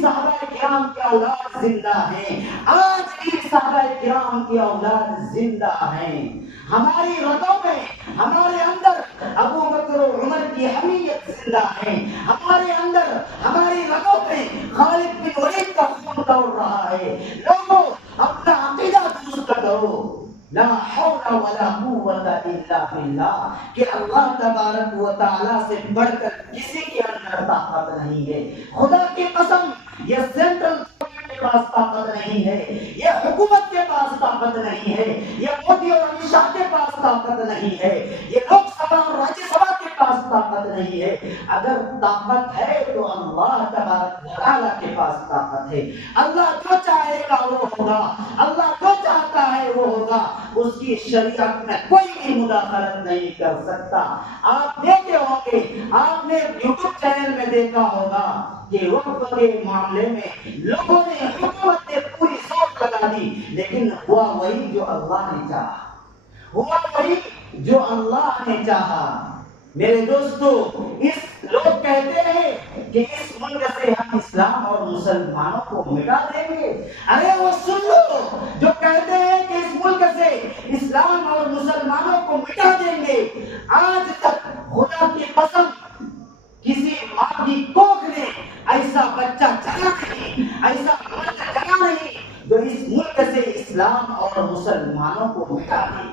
صحابہ کرام کی اولاد زندہ ہیں، آج بھی صحابہ کرام کی اولاد زندہ ہیں۔ ہماری رگوں میں، ہمارے اندر ابو بکر و عمر کی حمیت زندہ ہے، ہمارے اندر، ہماری رگوں میں خالد بن ولید کا خون دوڑ رہا ہے۔ لوگوں، اپنا عقیدہ درست کرو، لا حول ولا قوت الا باللہ، کہ اللہ تبارک و تعالی سے بڑھ کر کسی کے اندر طاقت نہیں ہے۔ خدا کی قسم، یہ سینٹرل گورنمنٹ کے پاس طاقت نہیں ہے، یہ حکومت کے پاس طاقت نہیں ہے، یہ مودی اور امت شاہ کے پاس طاقت نہیں ہے، یہ لوک سبھا اور راجیہ سبھا کے پاس طاقت نہیں ہے۔ اگر طاقت ہے تو اللہ تبارک و تعالی کے پاس طاقت ہے۔ اللہ جو چاہے گا وہ ہوگا، اللہ جو چاہتا ہے وہ ہوگا، اس کی شریعت میں کوئی بھی مداخلت نہیں کر سکتا۔ آپ دیکھے ہوں گے، آپ نے یوٹیوب چینل میں دیکھا ہوگا کہ وقف کے معاملے میں لوگوں نے، حکومت نے پوری زور لگا دی، لیکن ہوا وہی جو اللہ نے چاہا، ہوا وہی جو اللہ نے چاہا۔ میرے دوستو، لوگ کہتے ہیں کہ اس ملک سے ہم اسلام اور مسلمانوں کو مٹا دیں گے۔ ارے وہ سن لو، جو کہتے ہیں کہ اس ملک سے اسلام اور مسلمانوں کو مٹا دیں گے، آج تک خدا کی قسم کسی ماں کی کوکھ نے ایسا بچہ جنا نہیں، ایسا مرد جنا نہیں جو اس ملک سے اسلام اور مسلمانوں کو مٹا دے۔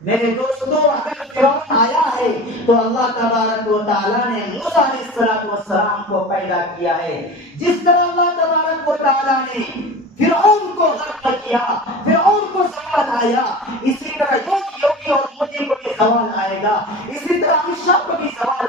میرے دوستو، اگر فرعون آیا ہے تو اللہ تبارک و تعالیٰ نے موسیٰ علیہ السلام کو پیدا کیا ہے۔ جس طرح اللہ تبارک و تعالیٰ نے فرعون کو غرق کیا، فرعون کو زوال آیا، اسی طرح یوگی اور مودی کو بھی زوال آئے گا، اسی طرح امت شاہ کو بھی زوال